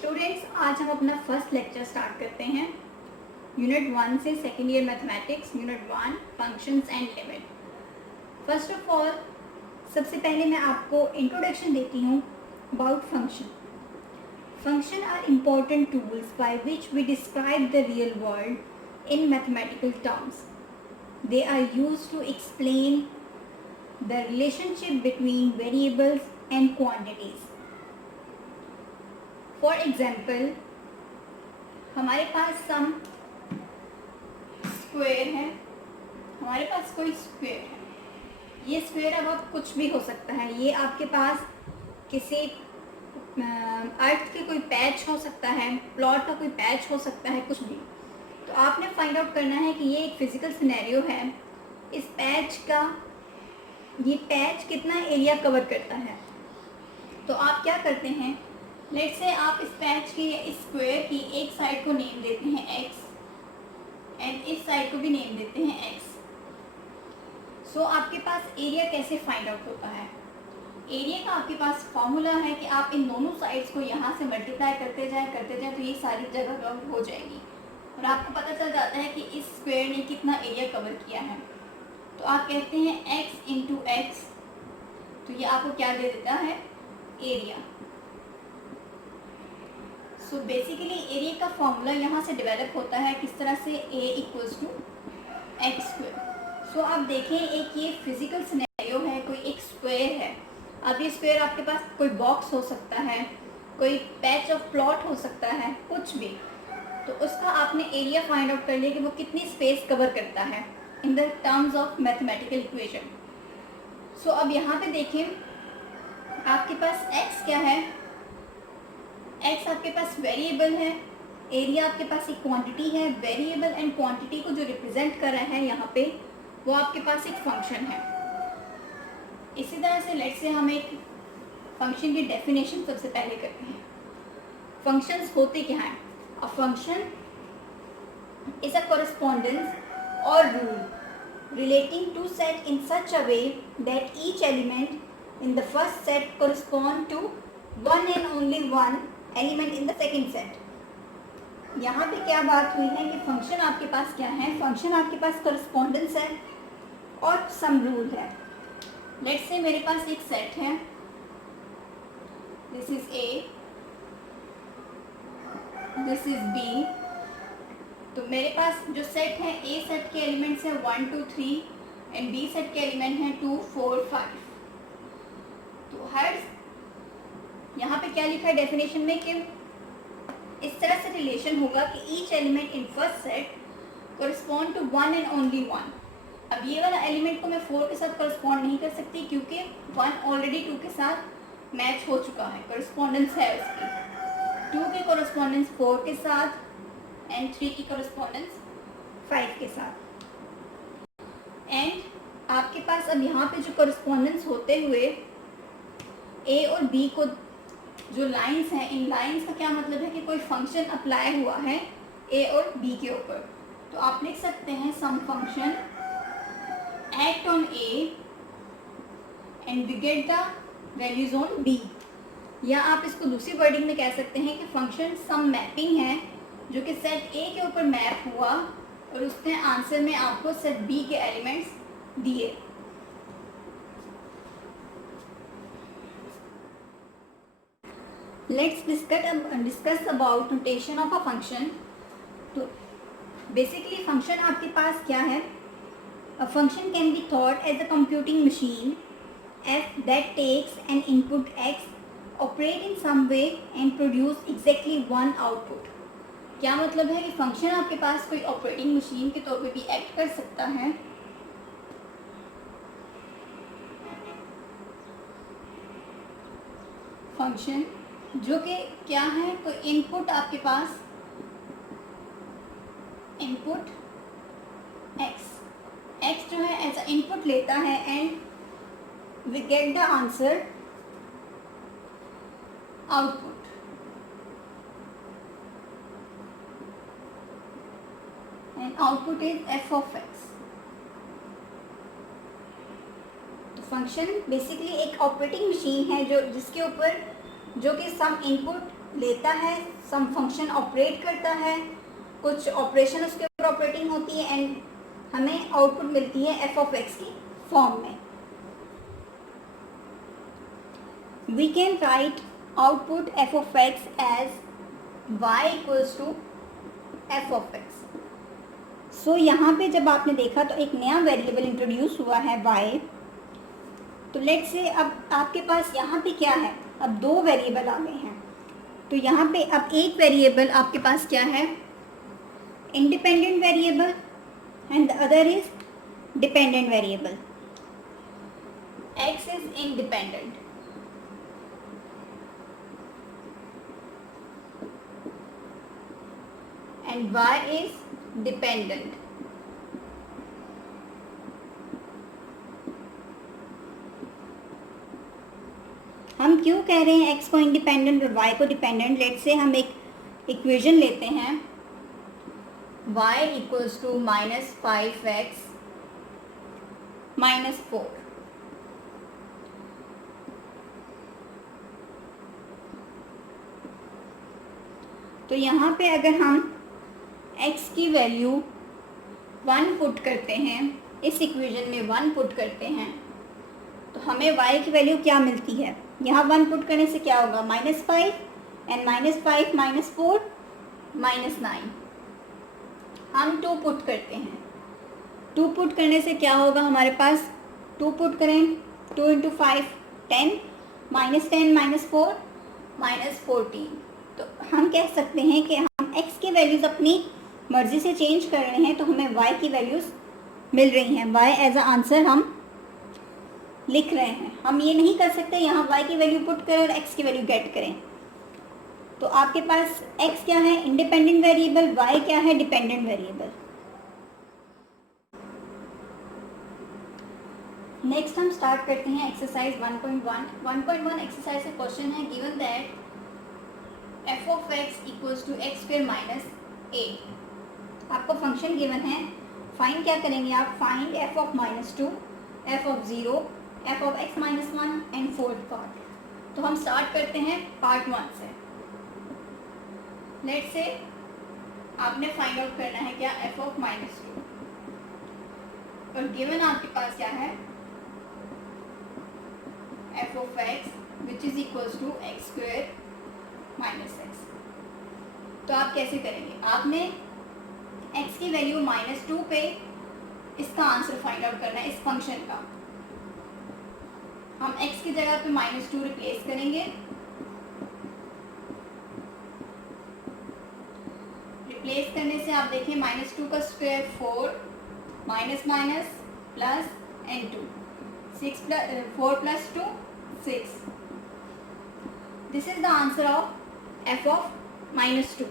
Students, आज हम अपना फर्स्ट लेक्चर स्टार्ट करते हैं यूनिट 1 से second year mathematics unit 1 functions and limit. First of all, सबसे पहले मैं आपको इंट्रोडक्शन देती हूँ about function. Function are important tools by which we describe the real world in mathematical terms. They are used to explain the relationship between variables and quantities. For example, हमारे पास सम square है, हमारे पास कोई square है। ये square अब कुछ भी हो सकता है। ये आपके पास किसी अर्थ के कोई पैच हो सकता है, प्लॉट का कोई पैच हो सकता है, कुछ भी। तो आपने फाइंड आउट करना है कि ये एक फिजिकल सिनेरियो है। इस पैच का ये पैच कितना एरिया कवर करता है। तो आप क्या करते हैं, लेट्स से आप इस पैच की इस स्क्वायर की एक साइड को नेम देते हैं x एंड इस साइड को भी नेम देते हैं x। सो आपके पास एरिया कैसे फाइंड आउट होता है? एरिया का आपके पास फॉर्मूला है कि आप इन दोनों साइड्स को यहाँ से मल्टीप्लाई करते जाएं तो ये सारी जगह कवर हो जाएगी और आपको पता चल जाता है कि इस स्क्वायर ने कितना एरिया कवर किया है। तो आप कहते हैं x इंटू एक्स, तो ये आपको क्या दे देता है? एरिया। सो बेसिकली एरिया का फॉर्मूला यहाँ से डेवलप होता है किस तरह से, a equals to X square. So आप देखें, एक ये फिजिकल सिनेरियो है, कोई एक स्क्वायर है। अब ये स्क्वायर आपके पास कोई बॉक्स हो सकता है, कोई पैच ऑफ प्लॉट हो सकता है, कुछ भी। तो उसका आपने एरिया फाइंड आउट कर लिया कि वो कितनी स्पेस कवर करता है in the terms of mathematical equation. So अब यहाँ पे देखें, आपके पास x क्या है? x आपके पास वेरिएबल है, एरिया आपके पास एक क्वांटिटी है। वेरिएबल एंड क्वांटिटी को जो रिप्रेजेंट कर रहा है यहाँ पे, वो आपके पास एक फंक्शन है। इसी तरह से लेट्स से हम एक फंक्शन की डेफिनेशन सबसे पहले करते हैं। फंक्शंस होते क्या हैं? A function is a correspondence or rule relating two set in such a way that each element in the first set correspond to one and only one element in the second set. यहाँ पे क्या बात हुई है कि function आपके पास क्या है? फंक्शन आपके पास करस्पॉन्डेंस है और सम रूल है। लेट्स से मेरे पास एक सेट है, this is A, this is B. तो मेरे पास जो सेट है, ए सेट के एलिमेंट्स है 1 2 3 एंड बी सेट के एलिमेंट हैं 2 4 5। तो हर यहाँ पे क्या लिखा है डेफिनेशन में कि इस तरह से रिलेशन होगा कि each element in first set correspond to one and only one. अब ये वाला एलिमेंट को मैं 4 के साथ कोरिस्पॉन्ड नहीं कर सकती क्योंकि 1 ऑलरेडी 2 के साथ मैच हो चुका है, कोरिस्पॉन्डेंस है उसकी। 2 की कोरिस्पॉन्डेंस 4 के साथ एंड 3 की कोरिस्पॉन्डेंस 5 के साथ। एंड आपके पास अब यहाँ पे जो कोरिस्पॉन्डेंस होते हुए ए और बी को जो लाइंस हैं, इन लाइंस का क्या मतलब है कि कोई फंक्शन अप्लाई हुआ है ए और बी के ऊपर। तो आप लिख सकते हैं some function act on A and we get the values on B. या आप इसको दूसरी वर्डिंग में कह सकते हैं कि फंक्शन सम मैपिंग है जो कि सेट ए के ऊपर मैप हुआ और उसने आंसर में आपको सेट बी के एलिमेंट्स दिए। Let's discuss about notation of a function. तो बेसिकली फंक्शन आपके पास क्या है? A function can be thought as a computing machine F that takes an input X, operate in some way and produce exactly one output. क्या मतलब है कि function आपके पास कोई ऑपरेटिंग मशीन के तौर पे भी एक्ट कर सकता है। फंक्शन जो कि क्या है, तो इनपुट आपके पास इनपुट x जो है एज अ इनपुट लेता है and we get the answer output. And output is f of x। तो फंक्शन बेसिकली एक ऑपरेटिंग मशीन है जो जिसके ऊपर जो कि सम इनपुट लेता है, सम फंक्शन ऑपरेट करता है, कुछ ऑपरेशन उसके ऊपर ऑपरेटिंग होती है एंड हमें आउटपुट मिलती है एफ ऑफ एक्स की फॉर्म में. We can write output F of X as Y equals to F of X. So यहाँ पे जब आपने देखा तो एक नया वेरिएबल इंट्रोड्यूस हुआ है y. तो लेट से अब आपके पास यहाँ पे क्या है, अब दो वेरिएबल आ गए हैं. तो यहाँ पे अब एक वेरिएबल आपके पास क्या है, independent variable and the other is dependent variable. x is independent and y is dependent. हम क्यों कह रहे हैं x को इंडिपेंडेंट और y को डिपेंडेंट. लेट से हम एक इक्वेशन लेते हैं y इक्वल्स टू -5x -4. तो यहाँ पे अगर हम x की वैल्यू 1 पुट करते हैं, इस इक्वेशन में 1 पुट करते हैं, तो हमें y की वैल्यू क्या मिलती है. यहाँ 1 पुट करने से क्या होगा, -5 एंड -5 -4 -9. हम 2 पुट करते हैं, 2 पुट करने से क्या होगा हमारे पास, 2 पुट करें 2 × 5 10 -10 -4 -14. तो हम कह सकते हैं कि हम x की वैल्यूज़ अपनी मर्ज़ी से चेंज कर रहे हैं, तो हमें y की वैल्यूज़ मिल रही हैं. y एज अ आंसर हम लिख रहे हैं. हम ये नहीं कर सकते यहाँ y की वैल्यू पुट करें और x की वैल्यू गेट करें. तो आपके पास x क्या है, इंडिपेंडेंट वेरिएबल, y क्या है, डिपेंडेंट वेरिएबल. नेक्स्ट हम स्टार्ट करते हैं एक्सरसाइज 1.1 एक्सरसाइज का क्वेश्चन है given that f of x equals to X square minus 8. आपको फंक्शन गिवन है, फाइंड क्या करेंगे आप, find f of -2, f of 0, f of x -1 and fourth part. तो हम स्टार्ट करते हैं पार्ट 1 से. लेट से आपने फाइंड आउट करना है क्या, f ऑफ -2, और गिवन आपके पास क्या है, f of x which is equals to X square minus X. तो आप कैसे करेंगे, आपने x की वैल्यू -2 पे इसका आंसर फाइंड आउट करना है, इस फंक्शन का. हम x की जगह पे -2 रिप्लेस करेंगे. रिप्लेस करने से आप देखें -2 का square 4 minus minus plus and 2 4 + 2 6. This is the answer of f of -2.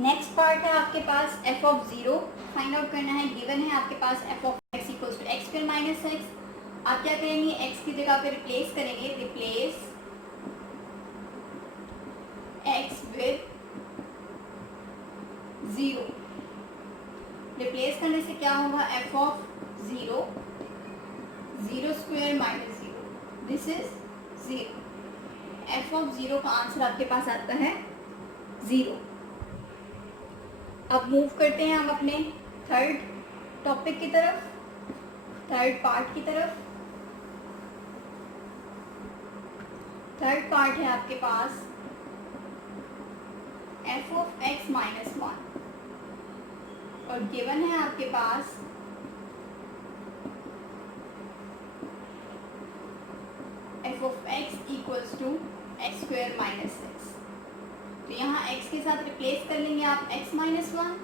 Next part है आपके पास f ऑफ 0 फाइंड आउट करना है. गिवन है आपके पास f of x equals to X square minus X. आप क्या करेंगे, x की जगह पे रिप्लेस करेंगे, रिप्लेस x विद 0. रिप्लेस करने से क्या होगा, f of 0 0 square minus 0, this is 0. f of 0 का आंसर आपके पास आता है 0. अब मूव करते हैं हम अपने थर्ड टॉपिक की तरफ, थर्ड पार्ट की तरफ. थर्ड पार्ट है आपके पास f ऑफ x -1, और गिवन है आपके पास f of x equals to X square minus X. तो यहाँ x के साथ रिप्लेस कर लेंगे आप x -1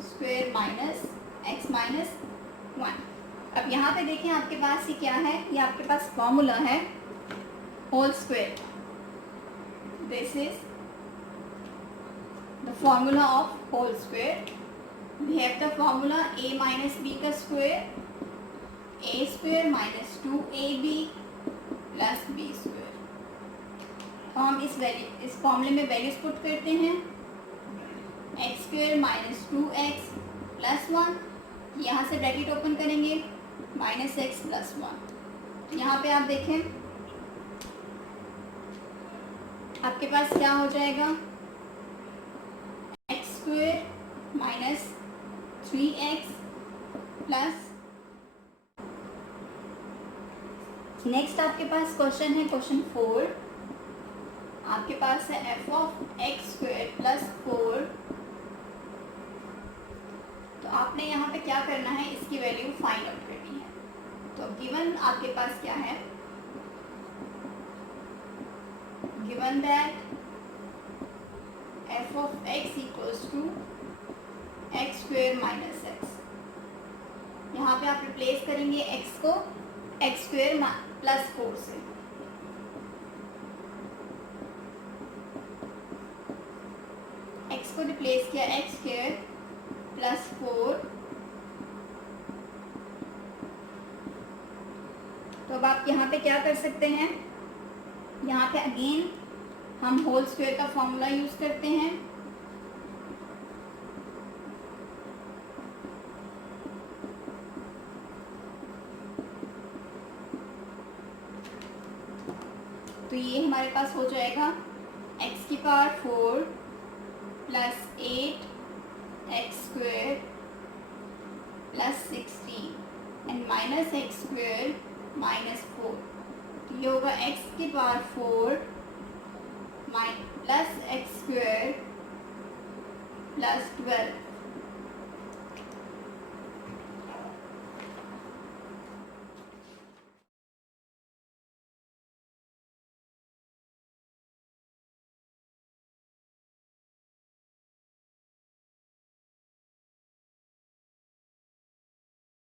स्क्वायर माइनस x -1. अब यहाँ पे देखें आपके पास ये क्या है, ये आपके पास फॉर्मूला है whole square. This is the formula of whole square. We have the formula a minus b का square, a square minus 2ab plus b square. तो हम इस फॉर्मूले में वैल्यूज पुट करते हैं, एक्स स्क्वायर -2x + 1 यहाँ से ब्रैकेट ओपन करेंगे -x + 1। यहाँ पे आप देखें आपके पास क्या हो जाएगा, x² - 3x प्लस। नेक्स्ट आपके पास क्वेश्चन है क्वेश्चन 4। आपके पास है f(x² + 4)। तो आपने यहाँ पे क्या करना है, इसकी वैल्यू फाइंड आउट करनी है। तो गिवन आपके पास क्या है, given that f(x) = x² - x। यहाँ पे आप रिप्लेस करेंगे x को x² + 4 से। x को रिप्लेस किया x² + 4। तो अब आप यहाँ पे क्या कर सकते हैं, यहाँ पे अगेन हम होल स्क्वायर का फॉर्मूला यूज करते हैं। तो ये हमारे पास हो जाएगा x⁴ + 8 x² + 16 एंड -x² - 4। तो ये होगा x⁴ + x² + 12